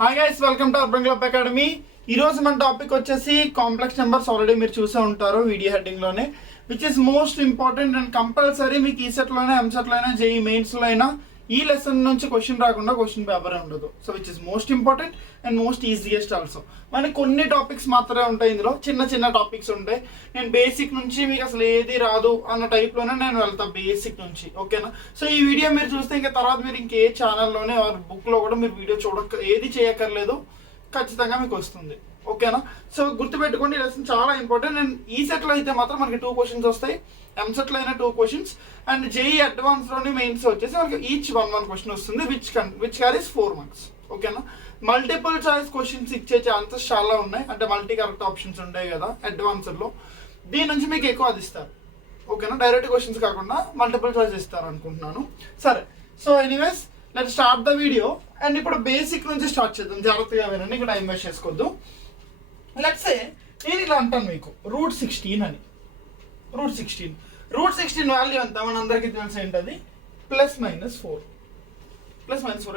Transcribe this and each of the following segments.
Hi guys, welcome to urban club academy. ఈ రోజు మన టాపిక్ వచ్చేసి కాంప్లెక్స్ నెంబర్స్. ఆల్రెడీ మీరు చూసే ఉంటారు వీడియో హెడ్డింగ్ లోనే, which is most important and compulsory. మీకు ఈ సెట్ లోనే, ఎంసెట్ లో అయినా, జేఈ మెయిన్స్ లో అయినా ఈ లెసన్ నుంచి క్వశ్చన్ రాకుండా క్వశ్చన్ పేపర్ ఉండదు. So which is most important and most easiest also. మనకి కొన్ని టాపిక్స్ మాత్రమే ఉంటాయి ఇందులో, చిన్న చిన్న టాపిక్స్ ఉంటాయి. నేను బేసిక్ నుంచి మీకు అసలు ఏది రాదు అన్న టైప్ లోనే నేను వెళ్తాను, బేసిక్ నుంచి. ఓకేనా? సో ఈ వీడియో మీరు చూస్తే ఇంకా తర్వాత మీరు ఇంకే ఛానల్లోనే బుక్ లో కూడా మీరు వీడియో ఏది చేయక్కర్లేదు, ఖచ్చితంగా మీకు వస్తుంది. ఓకేనా? సో గుర్తుపెట్టుకోండి, లెసన్ చాలా ఇంపార్టెంట్. అండ్ ఈ సెట్ లో అయితే మాత్రం మనకి 2 క్వశ్చన్స్ వస్తాయి, ఎంసెట్ లో అయినా 2 క్వశ్చన్స్, అండ్ జేఈ అడ్వాన్స్ లోని మెయిన్స్ వచ్చేసి మనకి ఈచ్ 1 క్వశ్చన్ వస్తుంది, విచ్ క్యారీస్ 4 మార్క్స్. ఓకేనా? మల్టిపుల్ చాయిస్ క్వశ్చన్స్ ఇచ్చే ఛాన్సెస్ చాలా ఉన్నాయి, అంటే మల్టీ కరెక్ట్ ఆప్షన్స్ ఉంటాయి కదా అడ్వాన్స్ లో, దీని నుంచి మీకు ఎక్కువ అది ఇస్తారు. ఓకేనా? డైరెక్ట్ క్వశ్చన్స్ కాకుండా మల్టిపుల్ చాయిస్ ఇస్తారు అనుకుంటున్నాను. సరే, so anyways let start the video. And ఇప్పుడు బేసిక్ నుంచి స్టార్ట్ చేద్దాం, జాగ్రత్తగా వినండి, ఇక్కడ టైం వేస్ట్ చేసుకోవద్దు. లెట్స్ సే నేను ఇలా అంటాను మీకు √16 అని. √16 వాల్యూ ఎంత మన అందరికీ తెలిసి ఏంటది? +-4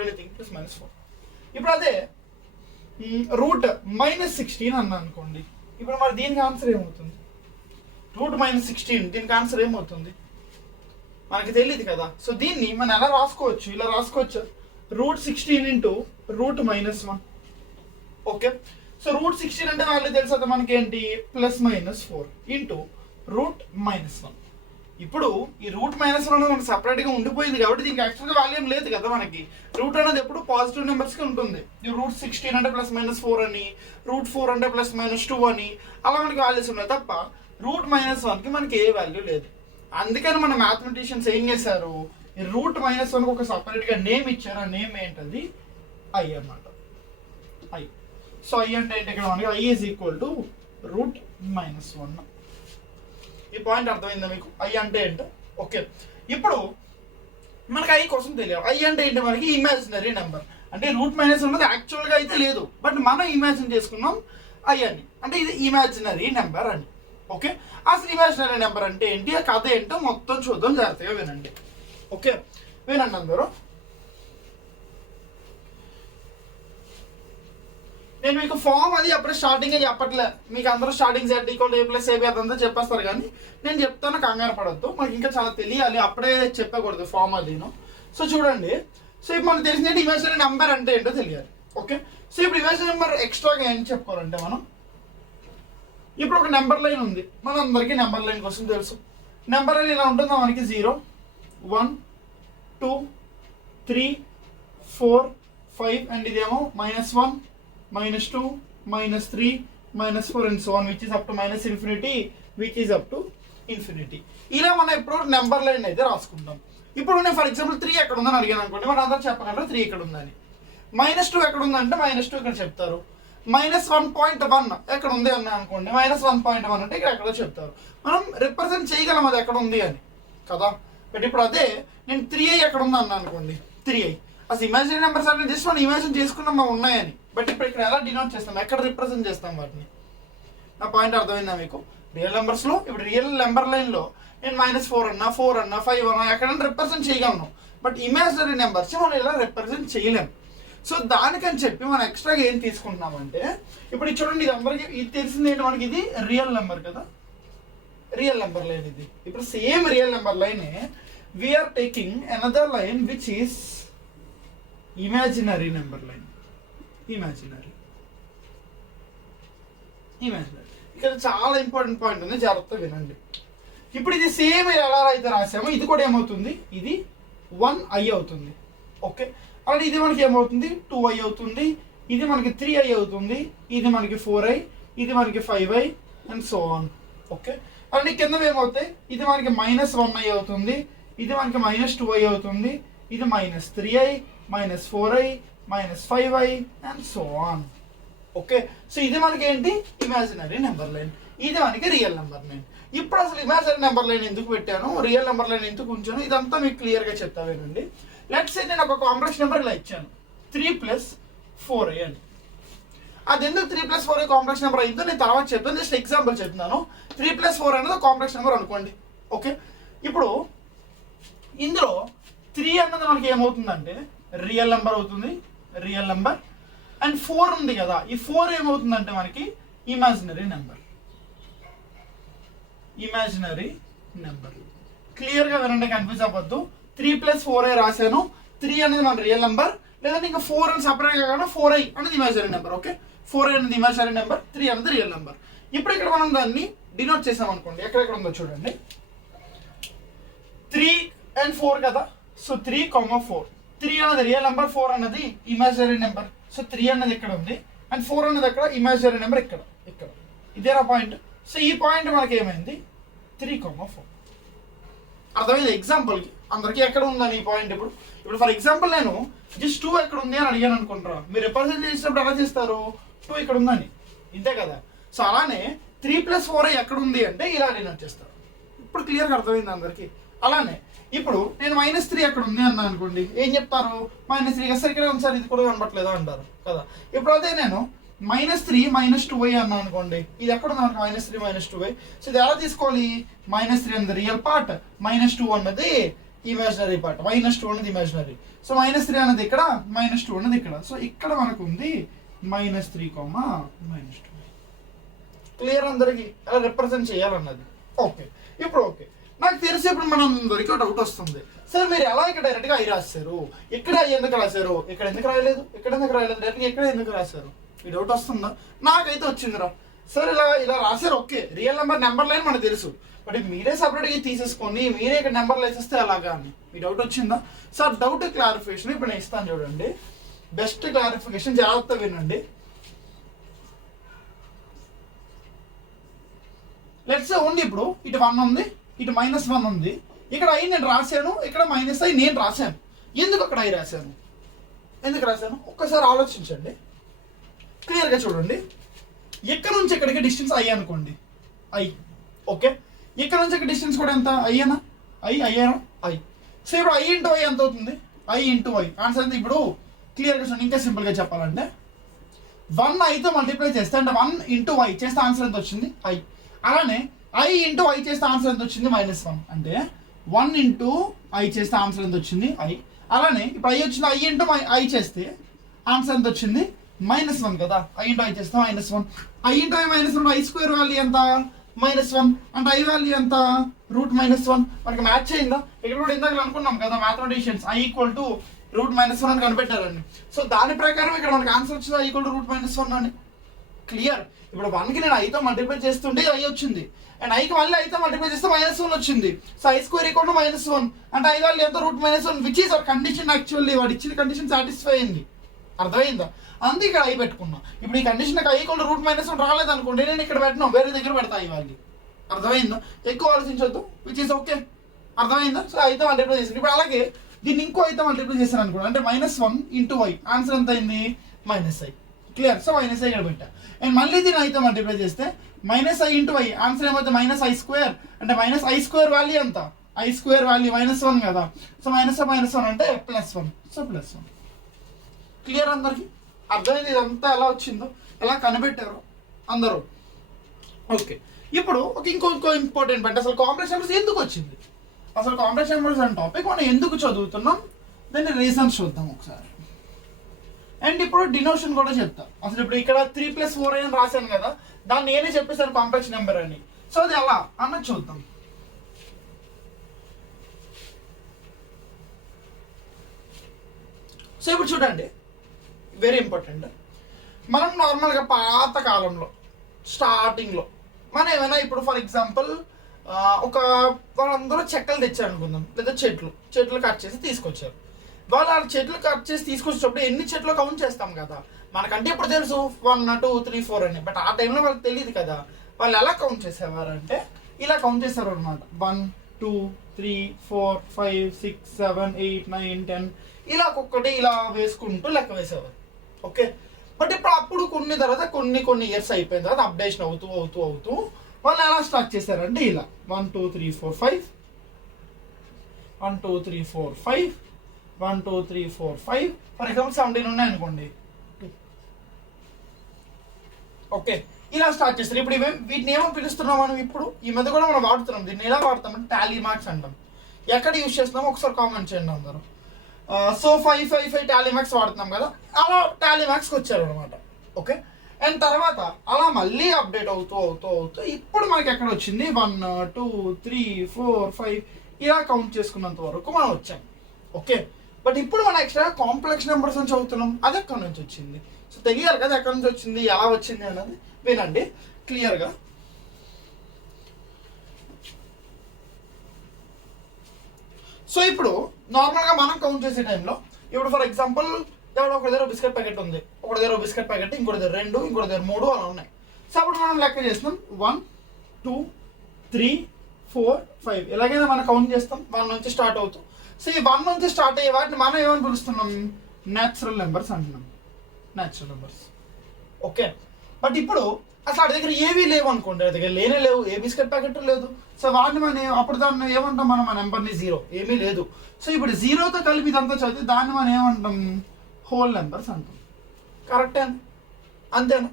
ఎనీథింగ్ +-4. ఇప్పుడు అదే √-16 అన్నా అనుకోండి. ఇప్పుడు మరి దీనికి ఆన్సర్ ఏమవుతుంది? √-16 దీనికి ఆన్సర్ ఏమవుతుంది మనకి తెలియదు కదా. సో దీన్ని మనం ఎలా రాసుకోవచ్చు? ఇలా రాసుకోవచ్చు, √16 × √-1. ఓకే, సో √16 అంటే వాల్యూ తెలుసు కదా మనకి ఏంటి? +-4 × √-1. ఇప్పుడు ఈ √-1 మనకి సపరేట్ గా ఉండిపోయింది కాబట్టి దీనికి యాక్చువల్గా వాల్యూ లేదు కదా మనకి. రూట్ అనేది ఎప్పుడు పాజిటివ్ నెంబర్స్ కి ఉంటుంది. √16 అంటే +-4 అని, √4 అంటే +-2 అని, అలా మనకి వాల్యూస్ ఉన్నాయి తప్ప √-1 కి మనకి ఏ వాల్యూ లేదు. అందుకని మన మ్యాథమెటిషియన్స్ ఏం చేశారు, ఈ √-1 ఒక సపరేట్ గా నేమ్ ఇచ్చారు. ఆ నేమ్ ఏంటది? ఐ అన్నమాట. ఐ. సో ఐ అంటే ఏంటి ఇక్కడ మనకి? I is equal to √-1. ఈ పాయింట్ అర్థమైందా మీకు? ఐ అంటే ఏంటో. ఓకే, ఇప్పుడు మనకి ఐ కోసం తెలియాలి. ఐ అంటే ఏంటి మనకి? Imaginary number. అంటే √-1 ఉన్నది యాక్చువల్గా అయితే లేదు, బట్ మనం ఇమాజిన్ చేసుకున్నాం ఐ అని, అంటే ఇది ఇమాజినరీ నెంబర్ అని. ఓకే, అసలు ఇమాజినరీ నెంబర్ అంటే ఏంటి, ఆ కథ ఏంటో మొత్తం చూద్దాం, జాగ్రత్తగా వినండి. ఓకే, వినండి అందరూ. నేను మీకు ఫామ్ అది అప్పుడే స్టార్టింగ్ చెప్పట్లే, మీకు అందరూ స్టార్టింగ్ Z = A+AB అదంతా చెప్పేస్తారు, కానీ నేను చెప్తాను, కంగారు పడద్దు. మనకి ఇంకా చాలా తెలియాలి, అప్పుడే చెప్పకూడదు ఫామ్ అదిను. సో చూడండి, సో ఇప్పుడు మనకు తెలిసిందంటే ఇమాజినరీ నెంబర్ అంటే ఏంటో తెలియాలి. ఓకే, సో ఇప్పుడు ఇమాజినరీ నెంబర్ ఎక్స్ట్రాగా ఏం చెప్పుకోవాలంటే మనం ఇప్పుడు ఒక నెంబర్ లైన్ ఉంది, మనందరికీ నెంబర్ లైన్ కోసం తెలుసు. నెంబర్ లైన్ ఇలా ఉంటుందా మనకి? 0, 1, 2, 3, 4, 5, అండ్ ఇదేమో -1, -2, -3, -4 and so on, which is up to -infinity, which is up to infinity. ఇలా మనం ఎప్పుడు నెంబర్ లైన్ అయితే రాసుకుంటాం. ఇప్పుడు నేను ఫర్ ఎగ్జాంపుల్ 3 ఎక్కడ ఉందని అడిగాను అనుకోండి, మన అందరూ చెప్పగలరు 3 ఎక్కడ ఉందని. -2 ఎక్కడ ఉందంటే -2 ఇక్కడ చెప్తారు. -1.1 ఎక్కడ ఉంది అన్నా అనుకోండి, -1.1 అంటే ఇక్కడ ఎక్కడో చెప్తారు. మనం రిప్రజెంట్ చేయగలం అది ఎక్కడ ఉంది అని కదా. బట్ ఇప్పుడు అదే నేను 3i ఎక్కడ ఉంది అన్నా అనుకోండి, 3i అసలు ఇమాజినరీ నెంబర్స్ అంటే జస్ట్ మనం ఇమాజిన్ చేసుకున్నాం మనం ఉన్నాయని. బట్ ఇప్పుడు ఇక్కడ ఎలా డినోట్ చేస్తాం, ఎక్కడ రిప్రజెంట్ చేస్తాం వాటిని? నా పాయింట్ అర్థమైందా మీకు? రియల్ నెంబర్స్ లో ఇప్పుడు రియల్ నెంబర్ లైన్ లో నేను -4 అన్నా, 4 అన్నా, 5 అన్నా ఎక్కడైనా రిప్రజెంట్ చేయగలను. బట్ ఇమాజినరీ నెంబర్స్ మనం ఇలా రిప్రజెంట్ చేయలేము. సో దానికని చెప్పి మనం ఎక్స్ట్రాగా ఏం తీసుకుంటున్నామంటే, ఇప్పుడు చూడండి, ఇది అందరికి ఇది తెలిసింది ఏంటి మనకి? ఇది రియల్ నెంబర్ కదా, రియల్ నెంబర్ లైన్ ఇది. ఇప్పుడు same real number line we are taking another line which is imaginary number line. Imaginary ఇక్కడ చాలా ఇంపార్టెంట్ పాయింట్ ఉంది, జాగ్రత్తగా వినండి. ఇప్పుడు ఇది సేమ్ ఎలా అయితే రాసామో ఇది కూడా ఏమవుతుంది? ఇది 1i అవుతుంది. ఓకే, అలాగే ఇది మనకి ఏమవుతుంది? 2i అవుతుంది. ఇది మనకి 3i అవుతుంది. ఇది మనకి 4i, ఇది మనకి 5i and so on. Okay, అలాగే కింద ఏమవుతాయి? ఇది మనకి -1i అవుతుంది. ఇది మనకి -2i అవుతుంది. ఇది -3i, -4i, -5i and so on. Okay, so ఇది మనకి ఏంటి? Imaginary number line. ఇది మనకి రియల్ నెంబర్ లైన్. ఇప్పుడు అసలు ఇమాజినరీ నెంబర్ లైన్ ఎందుకు పెట్టాను, రియల్ నెంబర్ లైన్ ఎందుకు ఉంచాను, ఇదంతా మీకు క్లియర్గా చెప్తా వినండి. లెట్స్ సే నేను ఒక కాంప్లెక్స్ నెంబర్ ఇలా ఇచ్చాను, 3 + 4i అని. అది ఎందుకు 3 + 4i కాంప్లెక్స్ నెంబర్ అయిందో నేను తర్వాత చెప్తాను, జస్ట్ ఎగ్జాంపుల్ చెప్తున్నాను. 3 + 4 అనేది కాంప్లెక్స్ నెంబర్ అనుకోండి. ఓకే, ఇప్పుడు ఇందులో 3 అన్నది మనకి ఏమవుతుందంటే రియల్ నెంబర్ అవుతుంది. రియల్ నెంబర్ అండ్ 4 ఉంది కదా, ఈ 4 ఏమవుతుందంటే మనకి ఇమాజినరీ నెంబర్. క్లియర్గా వినండి, కన్ఫ్యూజ్ అవ్వద్దు. 3 + 4i రాశాను. 3 అనేది మన రియల్ నెంబర్, లేదంటే ఇంకా 4 అని సపరేట్గా కాకుండా 4i అనేది ఇమాజినరీ నెంబర్. ఓకే, 4i అనేది ఇమాజినరీ నెంబర్, 3 అనేది రియల్ నెంబర్. ఇప్పుడు ఇక్కడ మనం దాన్ని డినోట్ చేసాం అనుకోండి, ఎక్కడెక్కడ ఉందో చూడండి. 3 and 4 కదా, సో 3, 4. 3 అనేది రియల్ నెంబర్, 4 అనేది ఇమాజినరీ నెంబర్. సో 3 అనేది ఇక్కడ ఉంది అండ్ 4 అనేది అక్కడ, ఇమాజినరీ నెంబర్ ఇక్కడ. ఇదేనా పాయింట్? సో ఈ పాయింట్ మనకి ఏమైంది, 3, 4. అర్థమైంది? ఎగ్జాంపుల్కి అందరికీ ఎక్కడ ఉందని ఈ పాయింట్. ఇప్పుడు ఫర్ ఎగ్జాంపుల్ నేను జస్ట్ 2 ఎక్కడ ఉంది అని అడిగాను అనుకుంటారా, మీరు రిప్రజెంట్ చేసినప్పుడు ఎలా చేస్తారు, 2 ఇక్కడ ఉందని, ఇంతే కదా. సో అలానే 3 + 4i ఎక్కడ ఉంది అంటే ఇలా డినోట్ చేస్తారు. ఇప్పుడు క్లియర్గా అర్థమైంది అందరికీ. అలానే ఇప్పుడు నేను -3 ఎక్కడ ఉంది అన్నా అనుకోండి, ఏం చెప్తారు, -3 అసలు ఇక్కడ ఉంది సార్, ఇది కూడా కనబట్లేదా అంటారు కదా. ఇప్పుడు అదే నేను -3 -2i అన్నా అనుకోండి, ఇది ఎక్కడ ఉంది మనకు, -3 -2i. సో ఇది ఎలా తీసుకోవాలి, -3 అన్నది రియల్ పార్ట్, -2 అన్నది ఇమాజినరీ పార్ట్. -2 అనేది ఇమాజినరీ. సో -3 అన్నది ఇక్కడ, -2 అన్నది ఇక్కడ. సో ఇక్కడ మనకు ఉంది -3, -2. క్లియర్ అందరికి ఎలా రిప్రజెంట్ చేయాలన్నది. ఓకే, ఇప్పుడు ఓకే, నాకు తెలిసి ఇప్పుడు మనం అందరికీ డౌట్ వస్తుంది, సార్ మీరు ఎలా ఇక్కడ డైరెక్ట్గా ఐ రాశారు, ఇక్కడ ఎందుకు రాశారు, ఇక్కడ ఎందుకు రాయలేదు, డైరెక్ట్గా ఎక్కడ ఎందుకు రాశారు, ఈ డౌట్ వస్తుందా? నాకైతే వచ్చిందిరా. సార్ ఇలా రాశారు, ఓకే, రియల్ నెంబర్ లైన్ మనకు తెలుసు, బట్ మీరే సపరేట్గా తీసేసుకొని మీరే ఇక్కడ నెంబర్లు వేసేస్తే అలాగా అని మీ డౌట్ వచ్చిందా? సార్ డౌట్ క్లారిఫికేషన్ ఇప్పుడు నేను ఇస్తాను చూడండి, బెస్ట్ క్లారిఫికేషన్, జాగ్రత్తగా వినండి. లెట్స్ ఉంది, ఇప్పుడు ఇటు 1 ఉంది, ఇటు -1 ఉంది, ఇక్కడ i నేను రాశాను, ఇక్కడ -i నేను రాశాను. ఎందుకు అక్కడ i రాశాను, ఎందుకు రాశాను ఒక్కసారి ఆలోచించండి, క్లియర్గా చూడండి. ఇక్కడ నుంచి ఇక్కడికి డిస్టెన్స్ i అనుకోండి, i. ఓకే, ఇక్కడ నుంచి ఇక్కడ డిస్టెన్స్ కూడా ఎంత, అయ్యానా, i. సో ఇప్పుడు i × i ఎంత అవుతుంది, i × i. ఆన్సర్ ఎంత ఇప్పుడు క్లియర్గా చూడండి, ఇంకా సింపుల్గా చెప్పాలంటే 1iతో మల్టిప్లై చేస్తే, అంటే 1 × i చేస్తే ఆన్సర్ ఎంత వచ్చింది, i. అలానే i × i చేస్తే ఆన్సర్ ఎంత వచ్చింది, -1. అంటే 1 × i చేస్తే ఆన్సర్ ఎంత వచ్చింది, i. అలానే ఇప్పుడు i వచ్చింది, i × i చేస్తే ఆన్సర్ ఎంత వచ్చింది, -1 కదా. i × i చేస్తే -1. i × i -1, i² వాల్యూ ఎంత, -1. అంటే i వాల్యూ ఎంత, √-1. మనకి మ్యాచ్ అయిందా? ఇక్కడ కూడా ఇందాక అనుకున్నాం కదా మ్యాథమెటిషియన్స్, i = √-1 అని కనిపెట్టారండి. సో దాని ప్రకారం ఇక్కడ మనకి ఆన్సర్ వచ్చింది, i = √-1 అని. క్లియర్? ఇప్పుడు 1కి నేను iతో మల్టిప్లై చేస్తుంటే i వచ్చింది, అండ్ iకి మళ్ళీ iతో మల్టిప్లై చేస్తే -1 వచ్చింది. సో i² = -1 అంటే i వాల్యూ ఎంత, √-1, which is our condition. Actually వాడు ఇచ్చిన కండిషన్ సాటిస్ఫై అయింది. అర్థమైందా? అందుకే ఇక్కడ i పెట్టుకున్నా. ఇప్పుడు ఈ కండిషన్ నాకు i = √-1 రాలేదు అనుకోండి, నేను ఇక్కడ పెట్టినా వేరే దగ్గర పెడతా i వాల్యూ. అర్థమైందా? ఎక్కువ ఆలోచించొద్దు, విచ్ ఈస్ ఓకే. అర్థమైందా? సో iతో మల్టిప్లై చేసింది. ఇప్పుడు అలాగే దీన్ని ఇంకో iతో మల్టిప్లై చేశాను అనుకోండి, అంటే -1 × i ఆన్సర్ ఎంత అయింది, -i. క్లియర్? సో -i ఇక్కడ పెట్టా. అండ్ మళ్ళీ దీన్ని iతో మల్టిప్లై చేస్తే -i × i ఆన్సర్ ఏమవుతుంది, -i². అంటే -i² వాల్యూ ఎంత, i² వాల్యూ -1 కదా. సో -1 అంటే +1. సో +1. క్లియర్ అందరికి? అర్థమైంది ఇదంతా ఎలా వచ్చిందో, ఎలా కనిపెట్టారో అందరూ. ఓకే, ఇప్పుడు ఇంకో ఇంపార్టెంట్ పాయింట్, అసలు కాంప్లెక్స్ నెంబర్స్ ఎందుకు వచ్చింది, అసలు కాంప్లెక్స్ నెంబర్స్ అనే టాపిక్ మనం ఎందుకు చదువుతున్నాం, దాన్ని రీజన్స్ చూద్దాం ఒకసారి. అండ్ ఇప్పుడు డినోషన్ కూడా చెప్తా. అసలు ఇప్పుడు ఇక్కడ 3 + 4i అని రాశాను కదా, దాన్ని నేనే చెప్పేసాను కాంప్లెక్స్ నెంబర్ అని. సో అది ఎలా అన్నది చూద్దాం. సో ఇప్పుడు చూడండి, వెరీ ఇంపార్టెంట్. మనం నార్మల్గా పాత కాలంలో స్టార్టింగ్లో మనం ఏమైనా ఇప్పుడు ఫర్ ఎగ్జాంపుల్ వాళ్ళందరూ చెక్కలు తెచ్చారు అనుకుందాం, లేదా చెట్లు కట్ చేసి తీసుకొచ్చారు. వాళ్ళు ఆ చెట్లు కట్ చేసి తీసుకొచ్చేటప్పుడు ఎన్ని చెట్లు కౌంట్ చేస్తాం కదా, మనకంటే ఇప్పుడు తెలుసు 1, 2, 3, 4 అని. బట్ ఆ టైంలో వాళ్ళకి తెలియదు కదా. వాళ్ళు ఎలా కౌంట్ చేసేవారు అంటే ఇలా కౌంట్ చేస్తారు అనమాట. 1, 2, 3, 4, 5, 6, 7, 8, 9, 10 ఇలా ఒక్కొక్కటి ఇలా వేసుకుంటూ లెక్క వేసేవారు. ఓకే, బట్ ఇప్పుడు అప్పుడు తర్వాత కొన్ని ఇయర్స్ అయిపోయిన తర్వాత అప్డేషన్ అవుతూ వాళ్ళు ఎలా స్టార్ట్ చేశారంటే ఇలా 1, 2, 3, 4, 5, 1, 2, 3, 4, 5, 1, 2, 3, 4, 5. ఫర్ ఎగ్జాంపుల్ 17 ఉన్నాయి అనుకోండి. ఓకే, ఇలా స్టార్ట్ చేస్తారు. ఇప్పుడు వీటిని ఏమో పిలుస్తున్నాం మనం, ఇప్పుడు ఈ మధ్య కూడా మనం వాడుతున్నాం. దీన్ని ఎలా వాడతామంటే టాలీ మార్క్స్ అంటాం. ఎక్కడ యూజ్ చేస్తున్నామో ఒకసారి కామెంట్ చేయండి అందరూ. సో 555 టాలీ మ్యాక్స్ వాడుతున్నాం కదా, అలా టాలీ మ్యాక్స్కి వచ్చారనమాట. ఓకే, అండ్ తర్వాత అలా మళ్ళీ అప్డేట్ అవుతూ ఇప్పుడు మనకి ఎక్కడ వచ్చింది 1 2 3 4 5 ఇలా కౌంట్ చేసుకున్నంత వరకు మనం వచ్చాం. ఓకే, బట్ ఇప్పుడు మనం ఎక్స్ట్రా కాంప్లెక్స్ నెంబర్స్ నుంచి చదువుతున్నాం, అది ఎక్కడి నుంచి వచ్చింది? సో తెలియాలి కదా ఎక్కడి నుంచి వచ్చింది, ఎలా వచ్చింది అన్నది. వినండి క్లియర్గా. సో ఇప్పుడు నార్మల్గా మనం కౌంట్ చేసే టైంలో ఇప్పుడు ఫర్ ఎగ్జాంపుల్ ఎవడో ఒక దగ్గర బిస్కెట్ ప్యాకెట్ ఉంది, ఒక దగ్గర బిస్కెట్ ప్యాకెట్, ఇంకోటి దగ్గర 2, ఇంకోటి దగ్గర 3 అలా ఉన్నాయి. సో అప్పుడు మనం లెక్క చేస్తాం 1 2 3 4 5 ఎలాగైనా మనం కౌంట్ చేస్తాం 1 నుంచి స్టార్ట్ అవుతాం. సో ఈ 1 నుంచి స్టార్ట్ అయ్యే వాటిని మనం ఏమని పిలుస్తున్నాం? న్యాచురల్ నెంబర్స్ అంటున్నాం, న్యాచురల్ నెంబర్స్. ఓకే, బట్ ఇప్పుడు అసలు వాడి దగ్గర ఏవీ లేవు అనుకోండి, వాడి దగ్గర లేనే లేవు, ఏ బిస్కెట్ ప్యాకెట్ లేదు. సో వాటిని మనం అప్పుడు దాన్ని ఏమంటాం? మనం ఆ నెంబర్ని 0, ఏమీ లేదు. సో ఇప్పుడు 0తో కలిపి ఇదంతా చదివి దాన్ని మనం ఏమంటాం? హోల్ నెంబర్స్ అంటాం. కరెక్టే అంతేనా?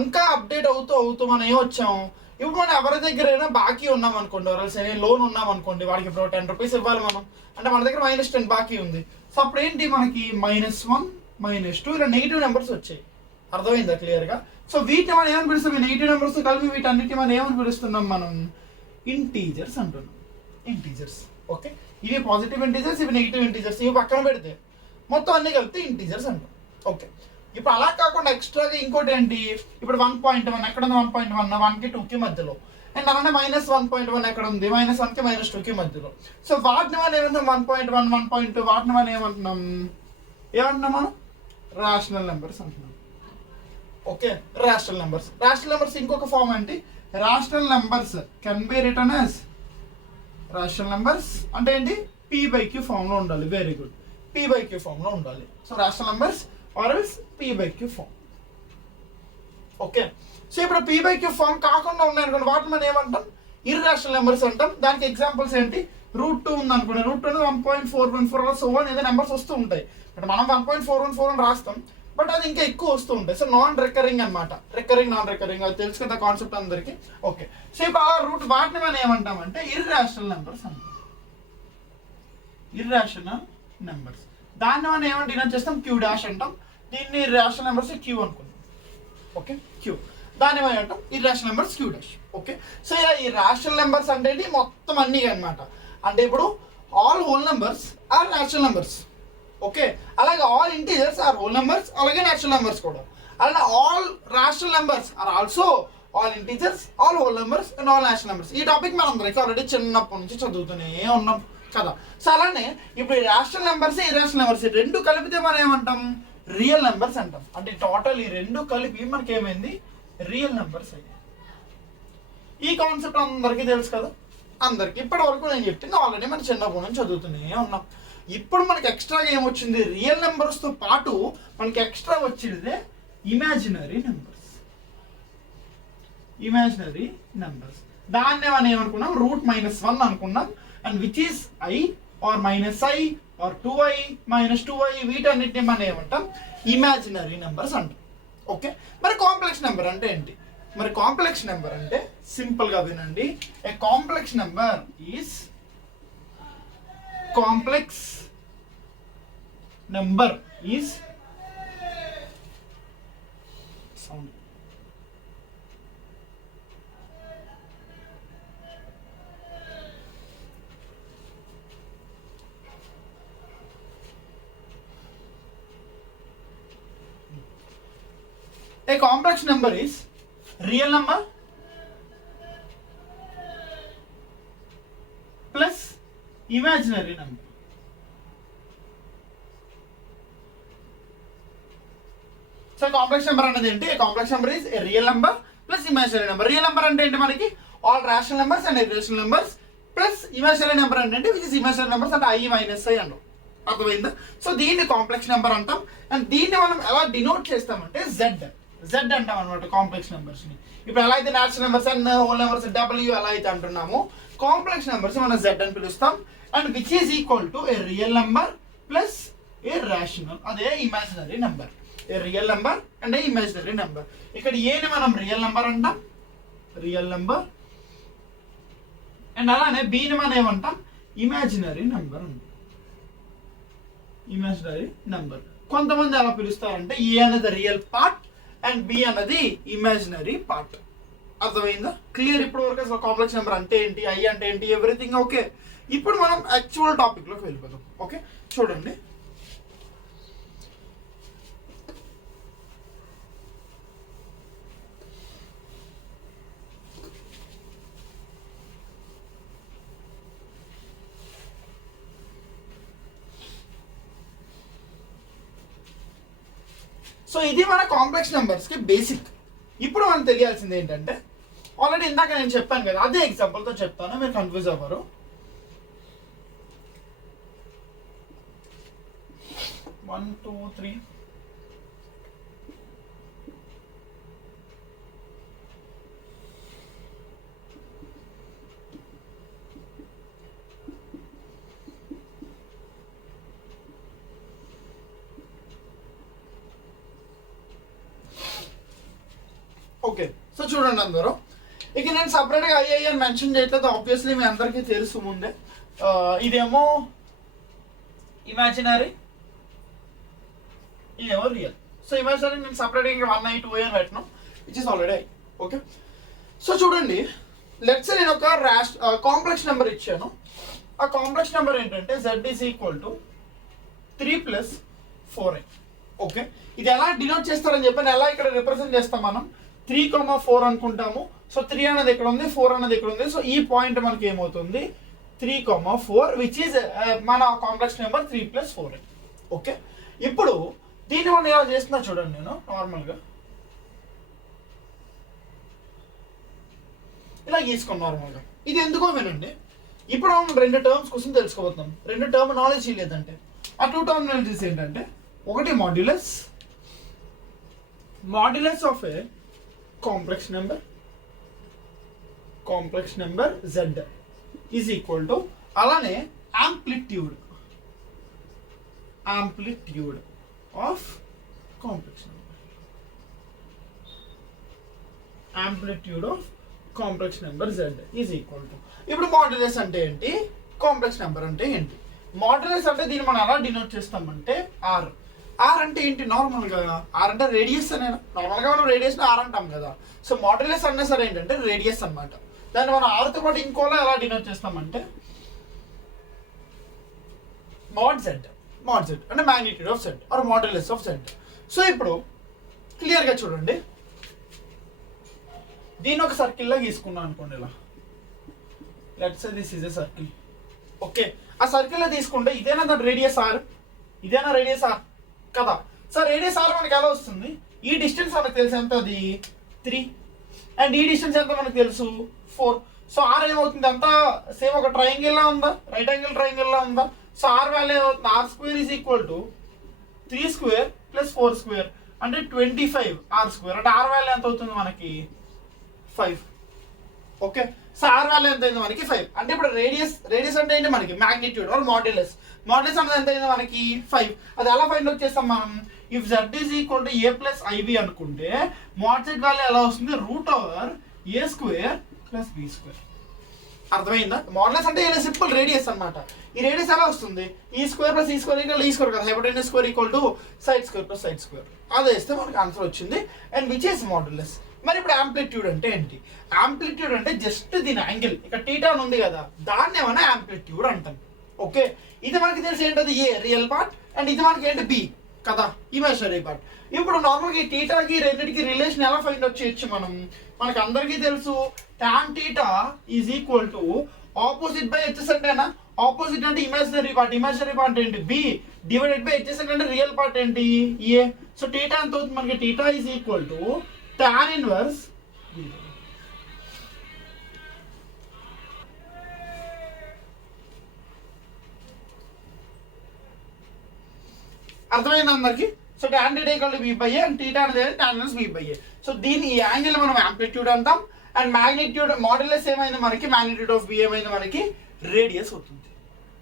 ఇంకా అప్డేట్ అవుతూ మనం ఏమొచ్చాం? ఇప్పుడు మనం ఎవరి దగ్గరైనా బాకీ ఉన్నాం అనుకోండి, ఎవరైనా లోన్ ఉన్నాం అనుకోండి, వాడికి ఇప్పుడు 10 రూపీస్ ఇవ్వాలి మనం, అంటే మన దగ్గర -10 బాకీ ఉంది. సో అప్పుడు ఏంటి మనకి -1 -2 ఇలా నెగిటివ్ నెంబర్స్ వచ్చాయి. అర్థమైందా క్లియర్గా? సో వీటిని మనం ఏమని పిలుస్తాం? ఈ నెగిటివ్ నెంబర్స్ కలిపి వీటన్నిటిని మనం ఏమని పిలుస్తున్నాం? మనం ఇంటీజర్స్ అంటున్నాం, ఇంటీజర్స్. ఓకే, ఇవి పాజిటివ్ ఇంటీజర్స్, ఇవి నెగిటివ్ ఇంటీజర్స్, ఇవి పక్కన పెడితే మొత్తం అన్ని కలిపితే ఇంటీజర్స్ అంటాం. ఓకే, ఇప్పుడు అలా కాకుండా ఎక్స్ట్రాగా ఇంకోటి ఏంటి? ఇప్పుడు 1.1 ఎక్కడ ఉంది? 1.1 1కి 2కి మధ్యలో, అండ్ అలానే -1.1 ఎక్కడ ఉంది? -1కి -2కి మధ్యలో. సో వాటిని మనం ఏమంటున్నాం? 1.1 1.2 వాటిని మనం ఏమంటున్నాం మనం? రేషనల్ నెంబర్స్ అంటున్నాం. Okay, rational numbers. Rational numbers ఇంకొక ఫామ్ ఏంటి? Rational numbers can be return as rational numbers అంటే ఏంటి? p/q ఫామ్లో ఉండాలి. వెరీ గుడ్, p/q ఫామ్లో ఉండాలి. So rational numbers are else p/q form. Okay, so ఇప్పుడు p/q ఫామ్ కాకుండా ఉన్నాయనుకోండి, వాటిని మనం ఏమంటాం? ఇర్రేషనల్ నెంబర్స్ అంటాం. దానికి ఎగ్జాంపుల్స్ ఏంటి? √2 ఉంది అనుకోండి, √2 అనేది 1.414 అలా సో అని ఏదో నెంబర్స్ వస్తూ ఉంటాయి. అంటే మనం 1.414 అని రాస్తాం, బట్ అది ఇంకా ఎక్కువ వస్తూ ఉంటాయి. సో నాన్ రికరింగ్ అనమాట, రికరింగ్ నాన్ రికరింగ్ అది తెలుసు కదా కాన్సెప్ట్ అందరికి. ఓకే, సో ఇప్పుడు ఆ వాటిని మనం ఏమంటామంటే ఇర్రేషనల్ నెంబర్స్ అంటాం, ఇర్రేషనల్ నెంబర్స్. దాన్ని మనం ఏమంటే డినోట్ చేస్తాం Q' అంటాం. దీన్ని రేషనల్ నెంబర్స్ Q అనుకుంటాం. ఓకే, Q దాన్ని మనం అంటాం irrational numbers Q'. Okay, so ఇలా ఈ రేషనల్ నెంబర్స్ అంటే మొత్తం అన్నీ అనమాట. అంటే ఇప్పుడు all whole numbers are rational numbers. Okay, అలాగే all integers are whole numbers, అలాగే నేచురల్ నెంబర్స్ కూడా. అలాగే all rational numbers are also all integers, all whole numbers and all natural numbers. ఈ టాపిక్ మనం అందరికీ ఆల్రెడీ చిన్నప్పటి నుంచి చదువుతూనే ఉన్నాం కదా. సో అలానే ఇప్పుడు ఈ రేషనల్ నెంబర్స్ ఇర్రేషనల్ నెంబర్స్ రెండు కలిపితే మనం ఏమంటాం? రియల్ నెంబర్స్ అంటాం. అంటే టోటల్ ఈ రెండు కలిపి మనకి ఏమైంది? రియల్ నెంబర్స్ అయ్యాయి. ఈ కాన్సెప్ట్ అందరికీ తెలుసు కదా, అందరికి. ఇప్పటి వరకు నేను చెప్పింది ఆల్రెడీ మన చిన్నప్పటి నుంచి చదువుతూనే ఉన్నాం. ఇప్పుడు మనకి ఎక్స్ట్రాగా ఏమొచ్చింది? రియల్ నెంబర్స్తో పాటు మనకి ఎక్స్ట్రా వచ్చింది ఇమాజినరీ నెంబర్స్. ఇమాజినరీ నెంబర్స్ దాన్ని మనం ఏమనుకున్నాం? √-1 అనుకున్నాం. And which is i or -i or 2i -2i వీటన్నిటిని మనం ఏమంటాం? ఇమాజినరీ నెంబర్స్ అంటాం. ఓకే, మరి కాంప్లెక్స్ నెంబర్ అంటే ఏంటి? మరి కాంప్లెక్స్ నెంబర్ అంటే సింపుల్గా వినండి. A complex number is complex number is sound A complex number is real number plus imaginary number. So complex number అనేది ఏంటి? A complex number is a real number plus imaginary number. Real number అంటే ఏంటి? మనకి all rational numbers and irrational numbers plus imaginary number అంటే which is imaginary numbers అంటే i - i అంటాం. అర్థమైందా? So దీన్ని కాంప్లెక్స్ నెంబర్ అంటాం. అండ్ దీన్ని మనం ఎలా డినోట్ చేస్తామంటే జెడ్ అంటాం అనమాట కాంప్లెక్స్ నెంబర్స్ ని. ఇప్పుడు ఎలా అయితే natural numbers and whole numbers W ఎలా అయితే అంటున్నామో, కాంప్లెక్స్ నెంబర్స్ మనం జెడ్ అని పిలుస్తాం. And which is equal to a real number plus a rational, అదే imaginary number. A real number and a imaginary number. ఇక్కడ ఏని మనం రియల్ నెంబర్ అంటాం, రియల్ నెంబర్. అండ్ అలానే బిని మనం ఏమంటాం? ఇమాజినరీ నెంబర్ అంటాం. Imaginary number. కొంతమంది ఎలా పిలుస్తారంటే ఏ అనేది రియల్ పార్ట్ అండ్ బి అనేది ఇమాజినరీ పార్ట్. అర్థమైందా? క్లియర్? ఇప్పుడు వరకు అసలు కాంప్లెక్స్ నెంబర్ అంటే ఏంటి, ఐ అంటే ఏంటి, ఎవ్రీథింగ్ ఓకే. ఇప్పుడు మనం యాక్చువల్ టాపిక్ లోకి వెళ్ళిపోదాం. ఓకే, చూడండి. సో ఇది మన కాంప్లెక్స్ నెంబర్స్ కి బేసిక్. ఇప్పుడు మనం తెలియాల్సింది ఏంటంటే, ఆల్రెడీ ఇందాక నేను చెప్పాను కదా, అదే ఎగ్జాంపుల్తో చెప్తాను, మీరు కన్ఫ్యూజ్ అవ్వరు. 1 2 3 ఓకే. సో చూడండి అందరూ, ఇక నేను సపరేట్గా ఐఐ అని మెన్షన్ చేయట్లేదు, ఆబ్వియస్లీ మీ అందరికీ తెలుసు ముందే. ఇదేమో ఇమాజినరీ, ఇదేమో రియల్. సో ఇమాజినరీ నేను సపరేట్గా ఇంకా 1 I 2 I అని పెట్టినాం, which is already I. Okay, so చూడండి, లెట్స్ నేను ఒక కాంప్లెక్స్ నెంబర్ ఇచ్చాను. ఆ కాంప్లెక్స్ నెంబర్ ఏంటంటే z is equal to 3 + 4i. Okay, ఇది ఎలా డినోట్ చేస్తారని చెప్పాను, ఎలా ఇక్కడ రిప్రజెంట్ చేస్తాం మనం, 3, 4 అనుకుంటాము. సో 3 అనేది ఇక్కడ ఉంది, 4 అనేది ఇక్కడ ఉంది. సో ఈ పాయింట్ మనకి ఏమవుతుంది, 3, 4, విచ్ ఈజ్ మన కాంప్లెక్స్ నెంబర్ 3 + 4i. ఓకే, ఇప్పుడు దీన్ని మనం ఎలా చేస్తున్నా చూడండి. నేను నార్మల్గా ఇలా గీసుకోండి నార్మల్గా. ఇది ఎందుకో వినండి. ఇప్పుడు మనం 2 టర్మ్స్ కోసం తెలుసుకోబోతున్నాం. 2 టర్మ్ నాలెడ్జ్ లేదంటే ఆ 2 టర్మినాలజీస్ ఏంటంటే, ఒకటి modulus of a complex number z is equal to, అలానే amplitude of complex number z is equal to. ఇప్పుడు మాడ్యులస్ అంటే ఏంటి, కాంప్లెక్స్ నెంబర్ అంటే ఏంటి? మాడ్యులస్ అంటే దీన్ని మనం ఎలా డినోట్ చేస్తామంటే ఆర్ అంటే ఏంటి, నార్మల్గా ఆర్ అంటే రేడియస్ అనే, నార్మల్గా మనం రేడియస్ ఆర్ అంటాం కదా. సో మాడ్యులస్ అన్నా సరే ఏంటంటే రేడియస్ అన్నమాట. దాన్ని మనం ఆర్తో పాటు ఇంకోలా ఎలా డినోట్ చేస్తామంటే mod z అంటే magnitude of z or modulus of z. So ఇప్పుడు క్లియర్గా చూడండి, దీన్ని ఒక సర్కిల్లా గీసుకున్నాం అనుకోండి, ఇలా let's say this is a circle. Okay, ఆ సర్కిల్లో తీసుకుంటే ఇదేనా దాని రేడియస్ ఆర్, ఇదేనా రేడియస్ ఆర్ కదా. సో రేడియస్ ఆర్ మనకి ఎలా వస్తుంది, ఈ డిస్టెన్స్ మనకు తెలుసు ఎంత, అది 3, అండ్ ఈ డిస్టెన్స్ ఎంత మనకు తెలుసు 4. సో ఆర్ ఏమవుతుంది, అంతా సేమ్ ఒక ట్రయాంగిల్ లా ఉందా, రైట్ యాంగిల్ ట్రయాంగిల్ లా ఉందా. సో ఆర్ వాల్యూ ఏమవుతుంది, r² ఈజ్ ఈక్వల్ టు 3² + 4² అంటే 25 r². అంటే ఆర్ వాల్యూ ఎంత అవుతుంది మనకి 5. ఓకే, సో ఆర్ వాల్యూ ఎంత అయింది మనకి 5. అంటే ఇప్పుడు రేడియస్ అంటే ఏంటి మనకి, మ్యాగ్నిట్యూడ్ ఆర్ మాడ్యులస్ అనేది ఎంత అయింది మనకి 5. అది ఎలా ఫైండ్ అవుట్ చేస్తాం మనం, if z is equal to a + ib అనుకుంటే mod z వాల్యూ ఎలా వస్తుంది, √a² + b². అర్థమైందా? మాడ్యులస్ అంటే ఇలా సింపుల్ రేడియస్ అన్నమాట. ఈ రేడియస్ ఎలా వస్తుంది, e² + e² = కదా, hypotenuse square equal to side square + side square. అది వేస్తే మనకి ఆన్సర్ వచ్చింది, అండ్ విచ్ ఈస్ మాడ్యులస్. మరి ఇప్పుడు యాంప్లిట్యూడ్ అంటే ఏంటి, యాంప్లిట్యూడ్ అంటే జస్ట్ దీని యాంగిల్, ఇక్కడ టీటా ఉంది కదా, దాన్ని ఏమైనా యాంప్లిట్యూడ్ అంటాం. ఓకే, ఇది మనకి తెలిసి ఏంటది ఏ రియల్ పార్ట్, అండ్ ఇది మనకి ఏంటి బి కదా, ఇమాజినరీ పార్ట్. ఇప్పుడు నార్మల్గా ఈ టీటాకి రెండింటికి రిలేషన్ ఎలా ఫైండ్ అవుట్ చేయొచ్చు మనం, మనకి అందరికీ తెలుసు tan θ is equal to opposite by హెచ్ఎస్ఎంటేనా. ఆపోజిట్ అంటే ఇమాజినరీ పార్ట్ ఏంటి బి, డివైడెడ్ బై హెచ్ఎస్ఎంట్ అంటే రియల్ పార్ట్ ఏంటి ఏ. సో టీటా ఎంత అవుతుంది మనకి, theta is equal to tan inverse అర్థమైంది అందరికి. సో tan θ = b/a అండ్ θ అనేది tan ఇన్వర్స్ b/a. సో దీని ఈ యాంగిల్ మనం యాంప్లిట్యూడ్ అంటాం, అండ్ మ్యాగ్నిట్యూడ్ మాడ్యులస్ ఏమైంది మనకి, మ్యాగ్నిట్యూడ్ ఆఫ్ బి ఏమైంది మనకి రేడియస్ అవుతుంది.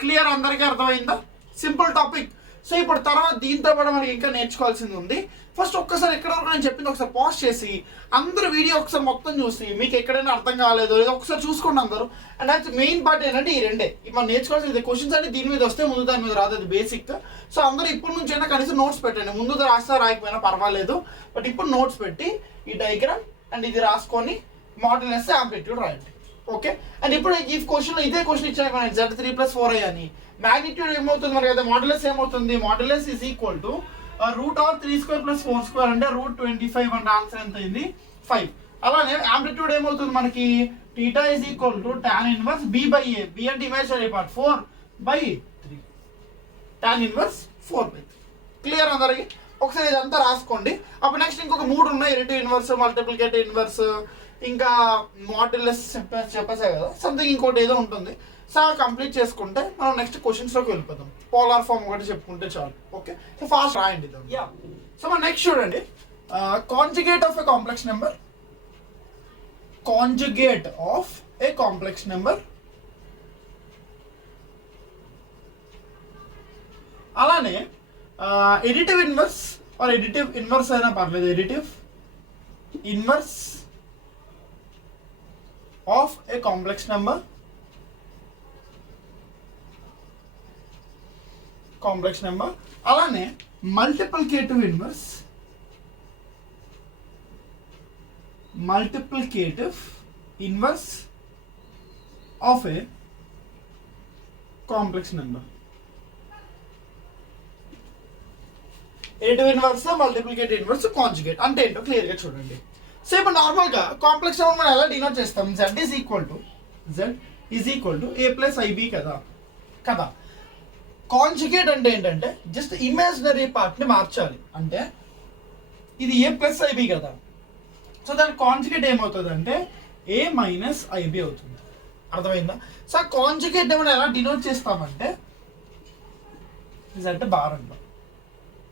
క్లియర్, అందరికీ అర్థమైందా? Simple topic. సో ఇప్పుడు తర్వాత దీంతో పాటు మనకి ఇంకా నేర్చుకోవాల్సింది ఉంది. ఫస్ట్ ఒక్కసారి ఎక్కడ వరకు నేను చెప్పింది ఒకసారి పాజ్ చేసి అందరూ వీడియో ఒకసారి మొత్తం చూసి మీకు ఎక్కడైనా అర్థం కాలేదు ఏదో ఒకసారి చూసుకోండి అందరూ. అండ్ అది మెయిన్ పార్ట్ ఏంటంటే ఈ రెండే మనం నేర్చుకోవాల్సింది. క్వశ్చన్స్ అంటే దీని మీద వస్తే ముందు దాని మీద రాదు, అది బేసిక్. సో అందరూ ఇప్పటి నుంచి అయినా కనీసం నోట్స్ పెట్టండి. ముందు రాస్తా రాయకపోయినా పర్వాలేదు, బట్ ఇప్పుడు నోట్స్ పెట్టి ఈ డయాగ్రామ్ అండ్ ఇది రాసుకొని మోడల్ వేస్తే యాంప్లిట్యూడ్ రాయండి. ఓకే. అండ్ ఇప్పుడు ఈ క్వశ్చన్ ఇదే క్వశ్చన్ ఇచ్చాను Z3 + 4i అని. మ్యాగ్నిట్యూడ్ ఏమవుతుంది మరి కదా, మాడ్యులస్ ఏమవుతుంది, మాడ్యులస్ ఈజ్ ఈక్వల్ టు √3² + 4² అంటే √25 అంటే ఆన్సర్ ఎంత అయింది 5. అలానే యాంప్లిట్యూడ్ ఏమవుతుంది మనకి θ is equal to tan 1 b/a, b అంటే ఇమాజినరీ పార్ట్ 4/3 tan 1 4/3. క్లియర్ అందరికి? ఒకసారి ఇదంతా రాసుకోండి. అప్పుడు నెక్స్ట్ ఇంకొక 3 ఉన్నాయి, ఎడిటివ్ ఇన్వర్స్, మల్టిప్లికేటివ్ ఇన్వర్స్, ఇంకా మాడ్యులస్ చెప్పేసా కదా, సంథింగ్ ఇంకోటి ఏదో ఉంటుంది. సో కంప్లీట్ చేసుకుంటే మనం నెక్స్ట్ క్వశ్చన్స్లోకి వెళ్ళిపోతాం. పోలార్ ఫామ్ ఒకటి చెప్పుకుంటే చాలు. ఓకే. సో ఫాస్ట్ రాయండి. సో మన నెక్స్ట్ చూడండి, conjugate of a complex number. Conjugate of a complex number. అలానే additive inverse or additive inverse అయినా పర్లేదు, additive inverse of a complex number, అలానే multiplicative inverse, of a complex number. Additive inverse, multiplicative inverse, conjugate అంటే ఏంటో clear గా చూడండి. So ఇప్పుడు నార్మల్గా కాంప్లెక్స్ నెంబర్ మనం ఎలా డినోట్ చేస్తాం, Z is equal to A + IB కదా. కాంజుగేట్ అంటే ఏంటంటే జస్ట్ ఇమాజినరీ పార్ట్ని మార్చాలి. అంటే ఇది A + IB కదా, సో దాని కాంజుగేట్ ఏమవుతుంది అంటే A - IB అవుతుంది. అర్థమైందా? సో ఆ కాంజుగేట్ మనం ఎలా డినోట్ చేస్తామంటే Z బార్ అంటాం.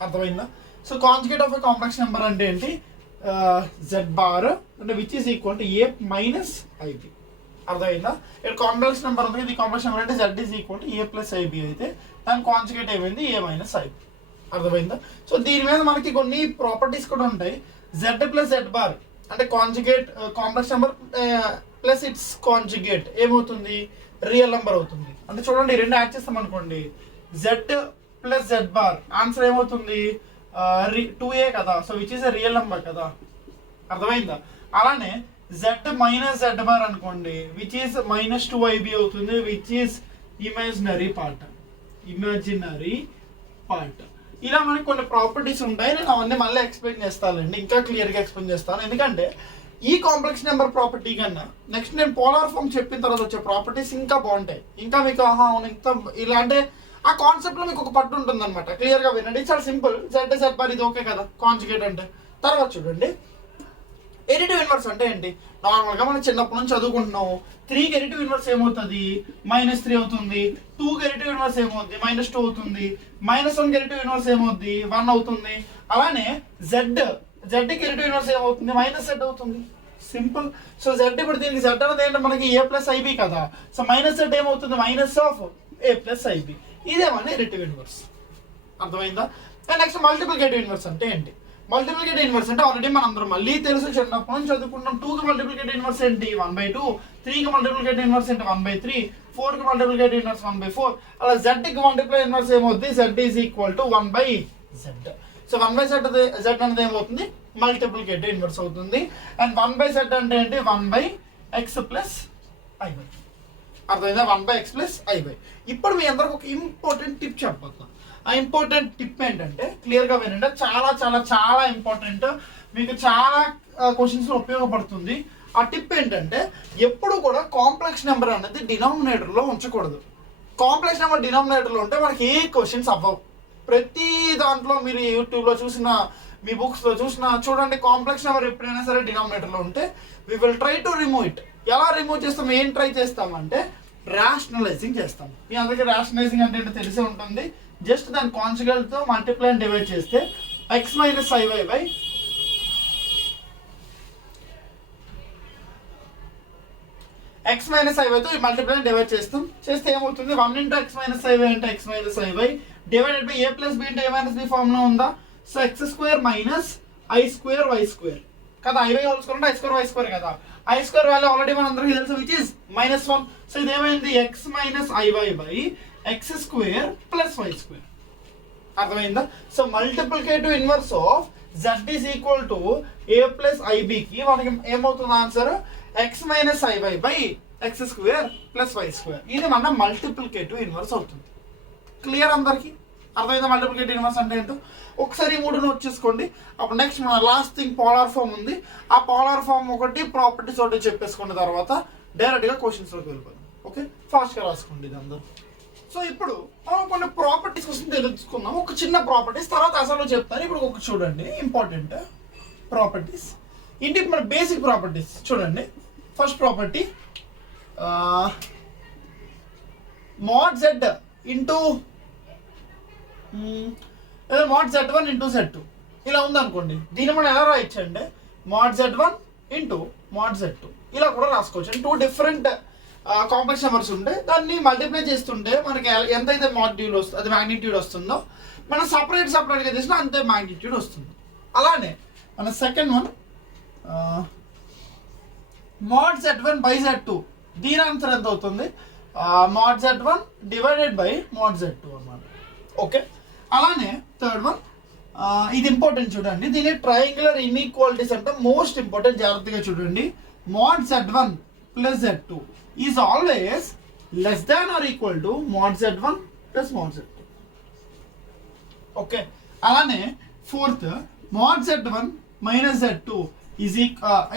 అర్థమైందా? So conjugate of a complex number అంటే ఏంటి, Z బార్ అంటే which is equal to A - IB. అర్థమైందా? ఇక్కడ కాంప్లెక్స్ నెంబర్ ఉంది, ఇది కాంప్లెక్స్ నెంబర్ అంటే Z is equal to A + IB అయితే దాని కాంజుగేట్ ఏమైంది A - IB. అర్థమైందా? సో దీని మీద మనకి కొన్ని ప్రాపర్టీస్ కూడా ఉంటాయి. Z + Z బార్ అంటే conjugate complex number plus it's conjugate ఏమవుతుంది, రియల్ నెంబర్ అవుతుంది. అంటే చూడండి, రెండు యాడ్ చేస్తాం అనుకోండి, Z + Z బార్ ఆన్సర్ ఏమవుతుంది 2a కదా, so which is a real number కదా. అర్థమైందా? అలానే Z - Z బార్ అనుకోండి, విచ్ ఈస్ -2IB అవుతుంది, విచ్ ఈస్ ఇమాజినరీ పార్ట్. ఇలా మనకి కొన్ని ప్రాపర్టీస్ ఉంటాయి. నేను అవన్నీ మళ్ళీ ఎక్స్ప్లెయిన్ చేస్తానండి, ఇంకా క్లియర్గా ఎక్స్ప్లెయిన్ చేస్తాను. ఎందుకంటే ఈ కాంప్లెక్స్ నెంబర్ ప్రాపర్టీ కన్నా నెక్స్ట్ నేను పోలార్ ఫామ్ చెప్పిన తర్వాత వచ్చే ప్రాపర్టీస్ ఇంకా బాగుంటాయి. ఇంకా మీకు అవును ఇంకా ఇలా అంటే ఆ కాన్సెప్ట్ లో మీకు ఒక పట్టు ఉంటుంది అనమాట. క్లియర్ గా వినండి, చాలా సింపుల్. Z బార్ ఇది ఓకే కదా కాంజుగేట్ అంటే. తర్వాత చూడండి, ఎడిటివ్ ఇన్వర్స్ అంటే ఏంటి. నార్మల్ గా మనం చిన్నప్పటి నుంచి చదువుకుంటున్నాము. 3కి ఎడిటివ్ ఇన్వర్స్ ఏమవుతుంది -3 అవుతుంది. 2కి ఎడిటివ్ ఇన్వర్స్ ఏమవుతుంది -2 అవుతుంది. -1కి ఎడిటివ్ ఇన్వర్స్ ఏమవుతుంది 1 అవుతుంది. అలానే Zకి ఎడిటివ్ ఇన్వర్స్ ఏమవుతుంది -Z అవుతుంది. సింపుల్. సో Z ఇప్పుడు దీనికి Z అనేది ఏంటంటే మనకి A + IB కదా, సో -Z ఏమవుతుంది -A + IB. ఇదే మన ఎడిటివ్ ఇన్వర్స్. అర్థమైందా? నెక్స్ట్ మల్టిప్లికేటివ్ ఇన్వర్స్ అంటే ఏంటి. మల్టిప్లికేటివ్ ఇన్వర్స్ అంటే ఆల్రెడీ మనం అందరం మళ్ళీ తెలుసు, చిన్నప్పటి నుంచి చదువుకుంటాం. 2కి మల్టిప్లికేటివ్ ఇన్వర్స్ ఏంటి 1/2, 3కి మల్టిప్లికేటివ్ ఇన్వర్స్ ఏంటి 1/3, 4కి మల్టిప్లికేటివ్ ఇన్వర్స్ 1/4. అలా Zకి మల్టిప్లై ఇన్వర్స్ ఏమవుతుంది Z is equal to 1/Z. So 1/Z అనేది ఏమవుతుంది మల్టిప్లికేటివ్ ఇన్వర్స్ అవుతుంది. అండ్ 1/Z అంటే ఏంటి 1/x + IY. అర్థమైందా? 1/x + IY. ఇప్పుడు మీ అందరికి ఒక ఇంపార్టెంట్ టిప్ చెప్పబోతున్నాను. ఆ ఇంపార్టెంట్ టిప్ ఏంటంటే క్లియర్గా వినండి, చాలా చాలా చాలా ఇంపార్టెంట్, మీకు చాలా క్వశ్చన్స్లో ఉపయోగపడుతుంది. ఆ టిప్ ఏంటంటే ఎప్పుడు కూడా కాంప్లెక్స్ నెంబర్ అనేది డినామినేటర్లో ఉంచకూడదు. కాంప్లెక్స్ నెంబర్ డినామినేటర్లో ఉంటే మనకి ఏ క్వశ్చన్స్ అవ్వవు. ప్రతి దాంట్లో మీరు యూట్యూబ్లో చూసిన, మీ బుక్స్లో చూసిన చూడండి, కాంప్లెక్స్ నెంబర్ ఎప్పుడైనా సరే డినామినేటర్లో ఉంటే we will try to remove it. ఎలా రిమూవ్ చేస్తాం, ఏం ట్రై చేస్తామంటే రేషనలైజింగ్ చేస్తాం. మీ అందరికీ రేషనలైజింగ్ అంటే ఏంటో తెలిసే ఉంటుంది. జస్ట్ దాని కాన్జుగేట్తో మల్టిప్లై అండ్ డివైడ్ చేస్తే x - IY by x minus ఐవైతో ఈ మల్టిప్లై డివైడ్ చేస్తాం. చేస్తే ఏమవుతుంది 1 ఇంటూ ఎక్స్ మైనస్ ఐవై అంటే x minus i y divided by a plus b into a minus b form లో ఉందా. So x square minus i square y square కదా, i y whole square అంటే ఐ స్క్వేర్ వై స్క్వేర్ కదా. I square value already మన అందరికీ తెలుసు which is -1. So ఇదేమైంది x minus i y by x square plus y square. అర్థమైందా. So multiplicative inverse of z is equal to a plus ఐబికి మనకి ఏమవుతుంది answer x minus i y by x square plus y square. ఇది మన multiplicative inverse అవుతుంది. Clear అందరికి అర్థమైందా multiplicative inverse అంటే ఏంటో. ఒకసారి 3 నోట్ చేసుకోండి. అప్పుడు నెక్స్ట్ మన లాస్ట్ థింగ్ పోలార్ ఫామ్ ఉంది. ఆ పోలార్ ఫామ్ ఒకటి ప్రాపర్టీస్ ఒకటి చెప్పేసుకున్న తర్వాత డైరెక్ట్గా క్వశ్చన్స్లోకి వెళ్ళిపోదాం. ఓకే, ఫాస్ట్గా రాసుకోండి ఇది అందరూ. సో ఇప్పుడు మనం కొన్ని ప్రాపర్టీస్ కోసం తెలుసుకుందాం. ఒక చిన్న ప్రాపర్టీస్ తర్వాత అసలు చెప్తాను. ఇప్పుడు ఒక చూడండి ఇంపార్టెంట్ ప్రాపర్టీస్ ఇంటి మన బేసిక్ ప్రాపర్టీస్ చూడండి. First property mod z into mod z1 into z2 ఇలా ఉందనుకోండి. దీన్ని మనం ఎలా రాయొచ్చు అంటే mod z1 into mod z2 ఇలా కూడా రాసుకోవచ్చు. అంటే 2 డిఫరెంట్ కాంప్లెక్స్ నెంబర్స్ ఉంటే దాన్ని మల్టిప్లై చేస్తుంటే మనకి ఎంతైతే మాడ్యూల్ వస్తుంది అది మ్యాగ్నిట్యూడ్ వస్తుందో మనం సపరేట్గా చేసినా అంతే మ్యాగ్నిట్యూడ్ వస్తుంది. అలానే మన second one mod z1 by z2 దీని ఆన్సర్ ఎంత అవుతుంది mod z1 divided by mod z2 అన్నమాట. ఓకే, అలానే థర్డ్ వన్ ఇది ఇంపార్టెంట్ చూడండి. దీన్ని ట్రయాంగులర్ ఇన్ఈక్వాలిటీస్ అంటే మోస్ట్ ఇంపార్టెంట్, జాగ్రత్తగా చూడండి. mod z1 plus z2 is always less than or equal to mod z1 plus mod z2. Okay, అలానే fourth mod z1 minus z2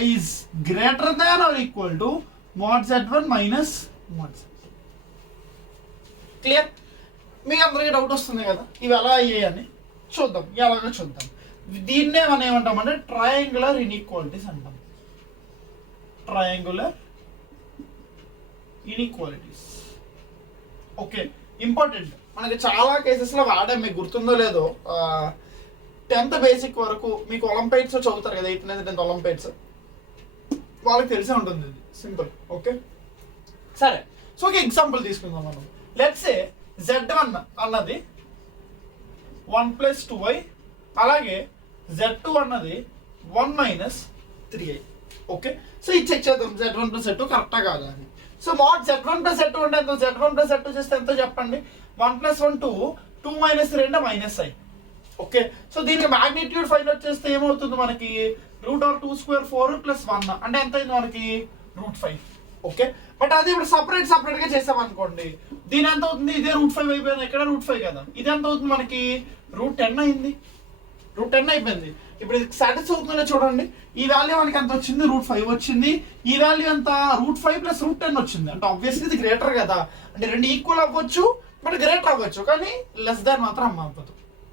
is greater than or equal to mod z1 minus mod z2. Clear? మీకు అందరికీ doubt వస్తుంది కదా ఇవి ఎలా అయ్యాయని. చూద్దాం, ఎలాగో చూద్దాం. దీన్నే మనం ఏమంటామంటే ట్రయాంగులర్ ఇన్ఈక్వాలిటీస్ అంటాం. Triangular inequalities. Okay, important. మనకి చాలా కేసెస్లో వాడాం. మీకు గుర్తుందో లేదో 10th బేసిక్ వరకు మీకు ఒలింపియాడ్స్ చదువుతారు కదా, 8th 10th ఒలింపియాడ్స్ వాళ్ళకి తెలిసే ఉంటుంది. ఇది సింపుల్. ఓకే, సరే. సో ఒక ఎగ్జాంపుల్ తీసుకుందాం మనం. లెట్స్ సే z1 అన్నది 1 ప్లస్ 2i అలాగే z2 అన్నది 1 మైనస్ 3i. ఓకే, సో ఇది చెక్ చేద్దాం z1 ప్లస్ z2 కరెక్టా కాదా అని. So mod z1 plus z2 అంటే ఎంత, z1 ప్లస్ z2 చేస్తే ఎంతో చెప్పండి. 1 ప్లస్ 1 2 మైనస్ 3 అంటే మైనస్ i. ఓకే, సో దీనికి మ్యాగ్నిట్యూడ్ ఫైండ్ అవుట్ చేస్తే ఏమవుతుంది మనకి √2² 4 ప్లస్ 1 అంటే ఎంత అయింది మనకి √5. ఓకే, బట్ అది ఇప్పుడు సపరేట్ గా చేసాం అనుకోండి. దీని ఎంత అవుతుంది, ఇదే √5 అయిపోయింది, ఇక్కడ √5 కదా. ఇది ఎంత అవుతుంది మనకి √10 అయింది, √10 అయిపోయింది. ఇప్పుడు ఇది సాటిస్ఫై అవుతుందో చూడండి. ఈ వాల్యూ మనకి ఎంత వచ్చింది √5 వచ్చింది. ఈ వాల్యూ ఎంత √5 ప్లస్ √10 వచ్చింది. అంటే ఆబ్వియస్లీ ఇది గ్రేటర్ కదా, అంటే రెండు ఈక్వల్ అవ్వచ్చు బట్ గ్రేటర్ అవ్వచ్చు, కానీ లెస్ దాన్ మాత్రం అవ్వదు.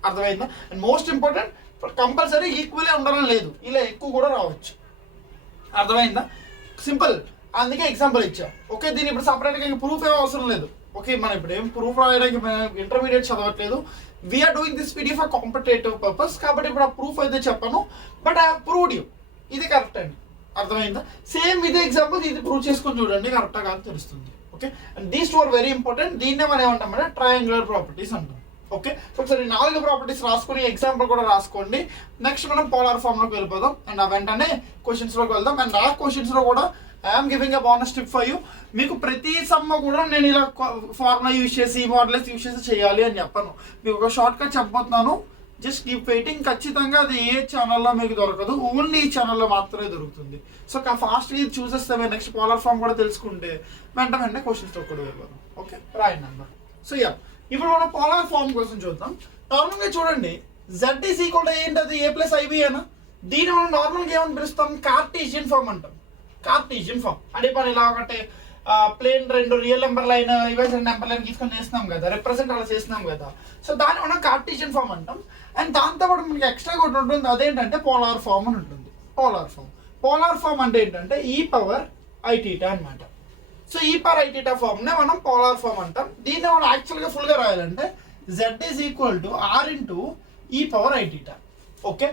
అర్థమైందా? అండ్ మోస్ట్ ఇంపార్టెంట్ కంపల్సరీ ఈక్వలే ఉండాలని లేదు, ఇలా ఎక్కువ కూడా రావచ్చు. అర్థమైందా? సింపుల్, అందుకే ఎగ్జాంపుల్ ఇచ్చా. ఓకే, దీన్ని ఇప్పుడు సపరేట్గా ప్రూఫ్ ఏం అవసరం లేదు. ఓకే, మనం ఇప్పుడు ఏం ప్రూఫ్ రాయడానికి ఇంటర్మీడియట్ చదవట్లేదు. We are doing this video for competitive purpose. కాబట్టి ఇప్పుడు ఆ ప్రూఫ్ అయితే చెప్పను, బట్ ఐ ప్రూవ్డ్ యూ ఇది కరెక్ట్ అండి. అర్థమైందా? సేమ్ ఇదే ఎగ్జాంపుల్ ఇది ప్రూవ్ చేసుకొని చూడండి, కరెక్టా కాదు తెలుస్తుంది. Okay, and these 2 are very important. దీన్నే మనం ఏమంటామంటే ట్రయాంగులర్ ప్రాపర్టీస్ అంటాం. ఓకే, సో ఒకసారి 4 ప్రాపర్టీస్ రాసుకొని ఎగ్జాంపుల్ కూడా రాసుకోండి. నెక్స్ట్ మనం పోలార్ ఫామ్లోకి వెళ్ళిపోదాం అండ్ ఆ వెంటనే క్వశ్చన్స్లోకి వెళ్దాం. అండ్ ఆ క్వశ్చన్స్లో కూడా I'm giving a bonus tip for you. మీకు ప్రతి సమ్మ కూడా నేను ఇలా ఫార్ములా యూజ్ చేసి మోడల్స్ యూజ్ చేసి చేయాలి అని చెప్పను. మీకు ఒక షార్ట్ కట్ చెప్పబోతున్నాను, జస్ట్ కీప్ వెయిటింగ్. ఖచ్చితంగా అది ఏ ఛానల్లో మీకు దొరకదు, ఓన్లీ ఈ ఛానల్లో మాత్రమే దొరుకుతుంది. సో ఫాస్ట్గా ఇది చూసేస్తే నెక్స్ట్ పోలార్ ఫామ్ కూడా తెలుసుకుంటే వెంటనే క్వశ్చన్స్తో కూడా వెళ్ళాను. ఓకే, రాయండి నెంబర్. సో ఇప్పుడు మనం పోలార్ ఫామ్ కోసం చూద్దాం. నార్మల్గా చూడండి, z ఈజ్ ఈక్వల్ టు ఏంటది a ప్లస్ ఐబి అనా. దీన్ని మనం నార్మల్గా ఏమని పిలుస్తాం, కార్టీజియన్ ఫామ్ అంటాం. కార్టీజియన్ ఫామ్ అంటే మనం ఇలా ఒకటి ప్లేన్ 2 రియల్ నెంబర్ లైన్ ఇవేషన్ నెంబర్ లైన్ తీసుకొని చేస్తున్నాం కదా, రిప్రజెంట్ అలా చేస్తున్నాం కదా. సో దాన్ని మనం కార్టీజియన్ ఫామ్ అంటాం. అండ్ దాంతో పాటు మనకి ఎక్స్ట్రా ఒకటి ఉంటుంది, అదేంటంటే పోలార్ ఫామ్ అని ఉంటుంది. పోలార్ ఫామ్ అంటే ఏంటంటే e⁻iθ అనమాట. సో e⁻iθ ఫామ్నే మనం పోలార్ ఫామ్ అంటాం. దీన్ని మనం యాక్చువల్గా ఫుల్గా రాయాలంటే z is equal to r into e⁻iθ. Okay,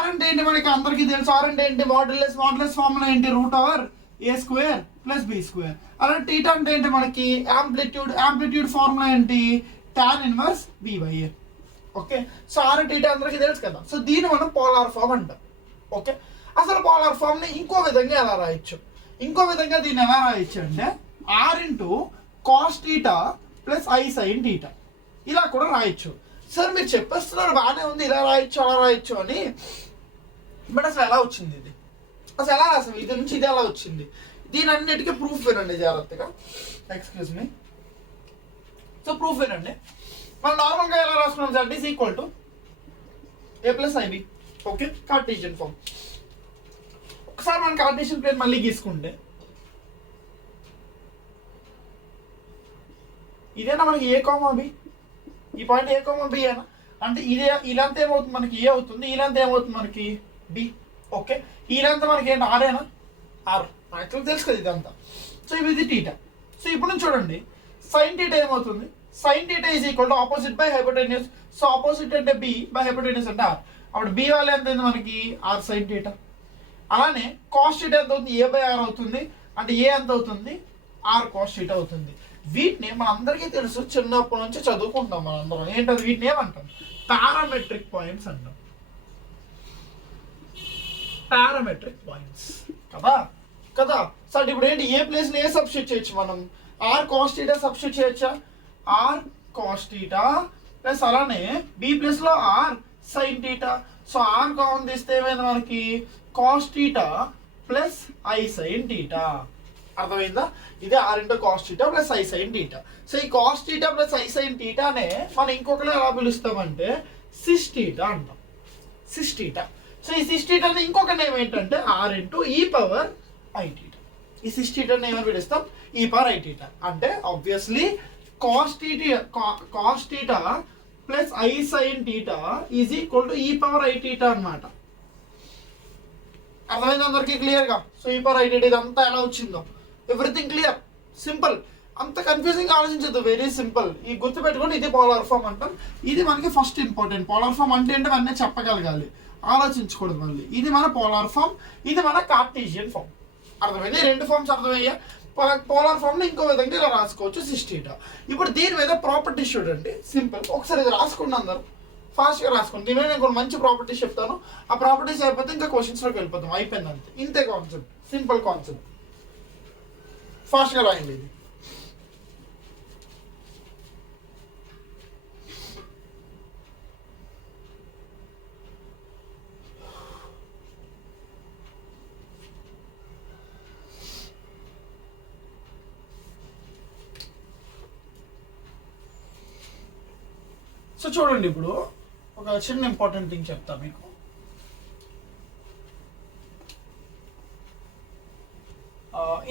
r అంటే ఏంటి మనకి అందరికీ తెలుసు. r అంటే ఏంటి, మోడ్యులస్ ఫార్ములా ఏంటి, √r a square plus b square. అలానే టీటా అంటే ఏంటి మనకి యాంప్లిట్యూడ్ ఫార్ములా ఏంటి tan inverse b by a. Okay, so r theta అందరికీ తెలుసు కదా. సో దీన్ని మనం పోలార్ ఫామ్ అంటాం. ఓకే, అసలు పోలార్ ఫామ్ ని ఇంకో విధంగా ఎలా రాయొచ్చు, ఇంకో విధంగా దీన్ని ఎలా రాయొచ్చు అంటే r into cos theta plus i sine theta ఇలా కూడా రాయొచ్చు. సార్ మీరు చెప్పేస్తున్నారు బాగానే ఉంది, ఇలా రాయొచ్చు అలా రాయొచ్చు అని, బట్ అసలు ఎలా వచ్చింది ఇది, అసలు ఎలా రాసాం ఇది నుంచి ఇది ఎలా వచ్చింది, దీని అన్నిటికీ ప్రూఫ్ వినండి జాగ్రత్తగా. Excuse me. సో ప్రూఫ్ వినండి. మనం నార్మల్గా ఎలా రాసుకున్నాం, Z is equal to a plus i b. Okay, Cartesian form. ఒకసారి మనం కార్టేషియన్ ప్లేన్ మళ్ళీ గీసుకుంటే ఇదేనా మనకి ఏ కామా బి, ఈ పాయింట్ ఏ కామా బి అయినా అంటే ఇదే ఇలాంతా ఏమవుతుంది మనకి ఏ అవుతుంది, ఇలాంతా ఏమవుతుంది మనకి బి. ఓకే, ఇలాంతా మనకి ఏంటి ఆరేనా, ఆర్ యాక్చువల్ తెలుసు కదా ఇదంతా. సో ఇది టీటా. సో ఇప్పుడు నుంచి చూడండి సైన్ టీటా ఏమవుతుంది, sine theta is equal to opposite by hypotenuse. So opposite అంటే బి బై హైపోటెన్యూస్ అంటే ఆర్. అప్పుడు బి వాల్యూ ఎంత అయింది మనకి ఆర్ సైన్ టీటా. అలానే కాస్ టీటా ఎంత అవుతుంది, ఏ బై ఆర్ అవుతుంది, అంటే ఏ ఎంత అవుతుంది ఆర్ కాస్ టీటా అవుతుంది. వీటిని మనందరికీ తెలుసు, చిన్నప్పటి నుంచి చదువుకుంటాం మనందరం. ఏంటది, వీటిని ఏమంటాం పారామెట్రిక్ పాయింట్స్ అంటాం. పారామెట్రిక్ పాయింట్స్ కదా కదా. సో ఇప్పుడు ఏంటి ఏ ప్లేస్ లో ఏ సబ్స్టిట్యూట్ చేయొచ్చు మనం, ఆర్ కాస్ టీటా సబ్స్టిట్యూట్ చేయొచ్చా, ఆర్ కాస్ టీటా ప్లస్ అలానే బి ప్లేస్ లో r sine theta. So r common తీస్తే ఏమైంది మనకి cos theta plus i sine theta. అర్థమైందా, ఇదే r into cos theta plus i sine theta. So ఈ cos theta plus i sine టీటానే మనం ఇంకొకరు ఎలా పిలుస్తామంటే సిస్ టీటా అంటాం, సిస్ టీటా. సో ఈ సిస్ టీటా ఇంకొక నేమ్ ఏంటంటే r into e power i theta. ఈ సిస్ టీటా ఏమని పిలుస్తాం, ఈ పవర్ ఐ టీటా. అంటే obviously cos theta plus i sine theta is equal to ఈ పవర్ ఐ టీటా అనమాట. అర్థమైంది అందరికీ క్లియర్ గా. So e power i theta ఇదంతా ఎలా వచ్చిందో ఎవ్రీథింగ్ క్లియర్, సింపుల్, అంత కన్ఫ్యూజింగ్ ఆలోచించదు, వెరీ సింపుల్. ఈ గుర్తు పెట్టుకొని ఇది పోలార్ ఫామ్ అంటాం. ఇది మనకి ఫస్ట్ ఇంపార్టెంట్. పోలార్ ఫామ్ అంటే ఏంటో అన్నీ చెప్పగలగాలి, ఆలోచించకూడదు మళ్ళీ. ఇది మన పోలార్ ఫామ్, ఇది మన కార్టేషియన్ ఫామ్. అర్థమైంది, రెండు ఫామ్స్ అర్థమయ్యా. పోలార్ ఫామ్ ని ఇంకో విధంగా ఇలా రాసుకోవచ్చు సిస్ టీటా. ఇప్పుడు దీని మీద ప్రాపర్టీస్ చూడండి, సింపుల్. ఒకసారి ఇది రాసుకోండి అందరు, ఫాస్ట్ గా రాసుకోండి. దీని మీద నేను మంచి ప్రాపర్టీస్ చెప్తాను, ఆ ప్రాపర్టీస్ అయిపోతే ఇంకా క్వశ్చన్స్ లోకి వెళ్ళిపోతాం, అయిపోయింది అంతే. ఇంతే కాన్సెప్ట్, సింపుల్ కాన్సెప్ట్. ఫాస్ట్ గా రాయండి ఇది. సో చూడండి, ఇప్పుడు ఒక చిన్న ఇంపార్టెంట్ థింగ్ చెప్తా మీకు.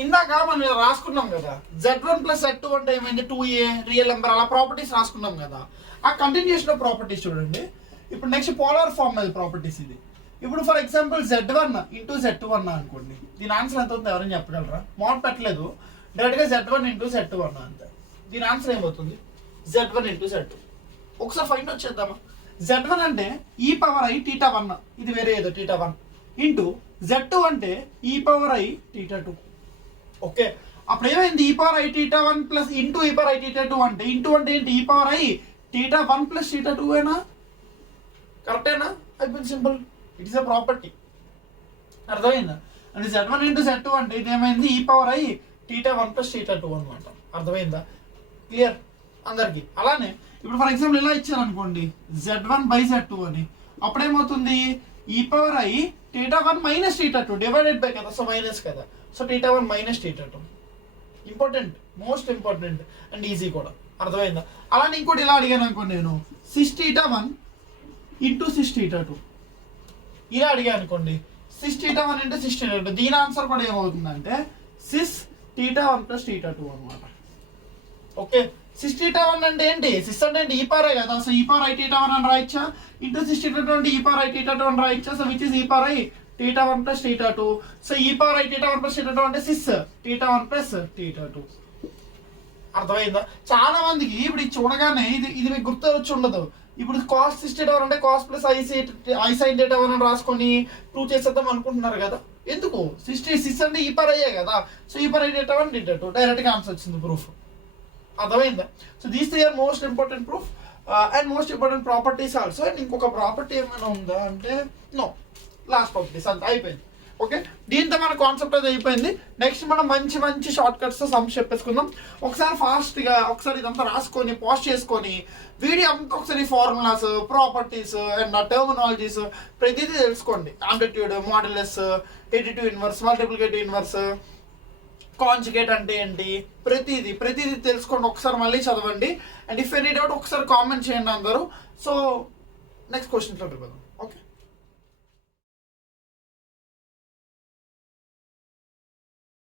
ఇందాక మనం ఇలా రాసుకున్నాం కదా, Z1 ప్లస్ Z2 అంటే ఏమైంది 2a రియల్ నెంబర్, అలా ప్రాపర్టీస్ రాసుకున్నాం కదా. ఆ కంటిన్యూషన్ ఆఫ్ ప్రాపర్టీస్ చూడండి. ఇప్పుడు నెక్స్ట్ పోలార్ ఫామ్ మీద ప్రాపర్టీస్ ఇది. ఇప్పుడు for example Z1 into Z2 అనుకోండి, దీని ఆన్సర్ ఎంత అవుతుంది ఎవరైనా చెప్పగలరా? మోడ్ పెట్టలేదు, డైరెక్ట్గా Z1 ఇంటూ Z2 అంతే. దీని ఆన్సర్ ఏమవుతుంది Z1 ఇంటూ Z2. ఒకసారి ఫైండ్ అవుట్ చేద్దామా. Z1 అంటే ఈ పవర్ ఐ టీటా 1, ఇది వేరే ఏదో టీటా 1 ఇంటూ Z2 అంటే ఈ పవర్ ఐ టీటా 2. ఓకే, అప్పుడు ఏమైంది ఈ power i theta 1 plus into e power i theta 2 అంటే ఇంటూ అంటే ఏంటి ఈ power i theta 1 plus theta 2 ఏనా, కరెక్టేనా? అయిపోయింది, simple. It is a property. అర్థమైందా? అంటే Z1 ఇంటూ Z2 అంటే ఇది ఏమైంది ఈ power i theta 1 plus theta 2 అనమాట. అర్థమైందా? క్లియర్ అందరికి? అలానే ఇప్పుడు ఫర్ ఎగ్జాంపుల్ ఇలా ఇచ్చాను అనుకోండి Z1 బై Z2 అని, అప్పుడేమవుతుంది e power i theta 1 minus theta 2 divided by కదా, సో మైనస్ కదా, so theta 1 minus theta 2. Important, most important and easy కూడా. అర్థమైందా? అలానే ఇంకోటి ఇలా అడిగాను అనుకోండి నేను cis theta 1 into cis theta 2 ఇలా అడిగాను అనుకోండి, cis theta 1 into cis theta 2, దీని ఆన్సర్ కూడా ఏమవుతుందంటే సిస్ టీటా 1 ప్లస్ టీటా 2 అనమాట. ఓకే, సిస్ టీటా 1 అంటే ఏంటి, సిస్ అంటే ఏంటి ఈ పవర్ ఐ కదా, so e power i theta 1 అని రాయొచ్చా, ఇంటూ సిస్ టీటా 2 అంటే ఈ పవర్ ఐ టీటా 2 అని రాయొచ్చా, so which is e power i theta 1 plus theta 2. So e power i theta 1 plus theta 2 అంటే సిస్ టీటా 1 ప్లస్ టీటా 2. అర్థమైందా? చాలా మందికి ఇప్పుడు ఇది చూడగానే ఇది మీకు గుర్తు వచ్చి ఉండదు. ఇప్పుడు కాస్ సిస్టెడ్ అవర్ అంటే కాస్ ప్లస్ ఐసైన్ డేటా అని రాసుకొని ప్రూవ్ చేసేద్దాం అనుకుంటున్నారు కదా. ఎందుకు? సిస్ అంటే ఈ పర్ అయ్యే కదా. So e power i theta one theta two డైరెక్ట్గా ఆన్సర్ వచ్చింది ప్రూఫ్. అర్థమైందా? So these three are most important proof and most important properties also. And ఇంకొక ప్రాపర్టీ ఏమైనా ఉందా అంటే నో, లాస్ట్ ప్రాపర్టీస్ అంత అయిపోయింది. ఓకే, దీంతో మన కాన్సెప్ట్ అది అయిపోయింది. నెక్స్ట్ మనం మంచి మంచి షార్ట్ కట్స్ సమ్స్ చెప్పేసుకుందాం. ఒకసారి ఫాస్ట్గా ఒకసారి ఇదంతా రాసుకొని పాజ్ చేసుకొని వీడియో అంతా ఒకసారి ఫార్ములాస్, ప్రాపర్టీస్ అండ్ టర్మినాలజీస్ ప్రతిదీ తెలుసుకోండి. Amplitude, modulus, additive inverse, multiplicative inverse, conjugate అంటే ఏంటి, ప్రతిదీ తెలుసుకోండి. ఒకసారి మళ్ళీ చదవండి. అండ్ ఇఫ్ ఎనీ డౌట్ ఒకసారి కామెంట్ చేయండి అందరూ. సో నెక్స్ట్ క్వశ్చన్లో వెళ్ళిపోదాం. ఓకే.